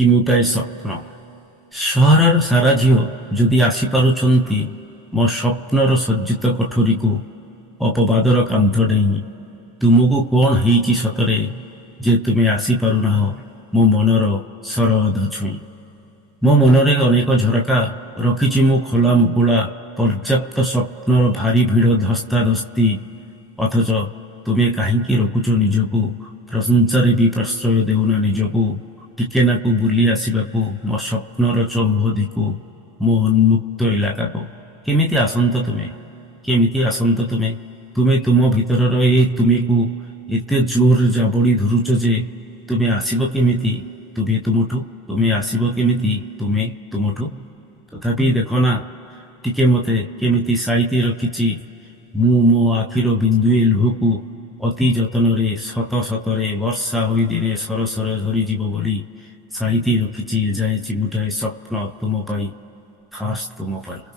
ଚିମୁଟାଏ ସ୍ୱପ୍ନ। ସହରର ସାରା ଝିଅ ଯଦି ଆସିପାରୁଛନ୍ତି ମୋ ସ୍ୱପ୍ନର ସଜ୍ଜିତ କୋଠରୀକୁ, ଅପବାଦର କାନ୍ଥ ଡେଇଁ, ତୁମକୁ କ'ଣ ହେଇଛି ସତରେ ଯେ ତୁମେ ଆସିପାରୁନାହ ମୋ ମନର ସରହଦ ଛୁଇଁ? ମୋ ମନରେ ଅନେକ ଝରକା ରଖିଛି ମୁଁ ଖୋଲା ମୁକୁଳା, ପର୍ଯ୍ୟାପ୍ତ ସ୍ୱପ୍ନର ଭାରି ଭିଡ଼ ଧସ୍ତାଧସ୍ତି। ଅଥଚ ତୁମେ କାହିଁକି ରଖୁଛ ନିଜକୁ? ପ୍ରଶଂସାରେ ବି ପ୍ରଶ୍ରୟ ଦେଉନା ନିଜକୁ। ଟିକେ ନାକୁ ବୁଲି ଆସିବାକୁ ମୋ ସ୍ୱପ୍ନର ଚଉହଦୀକୁ, ମୋ ଉନ୍ମୁକ୍ତ ଇଲାକାକୁ। କେମିତି ଆସନ୍ତ ତୁମେ, କେମିତି ଆସନ୍ତ ତୁମେ? ତୁମେ ତୁମ ଭିତରର ଏ ତୁମେକୁ ଏତେ ଜୋର ଜାବଡ଼ି ଧରୁଛ ଯେ ତୁମେ ଆସିବ କେମିତି ତୁମେ ତୁମଠୁ? ତୁମେ ଆସିବ କେମିତି ତୁମେ ତୁମଠୁ? ତଥାପି ଦେଖ ନା ଟିକେ ମୋତେ କେମିତି ସାଇତି ରଖିଛି ମୁଁ ମୋ ଆଖିର ବିନ୍ଦୁଏ ଲୁହକୁ, ଅତି ଯତନରେ ସତ ସତରେ ବର୍ଷା ହୋଇ ଦିନେ ସରସର ଝରିଯିବ ବୋଲି ସାଇତି ରଖିଛି ଏଯାଏ ଚିମୁଟାଏ ସ୍ୱପ୍ନ ତୁମ ପାଇଁ, ଖାସ୍ ତୁମ ପାଇଁ।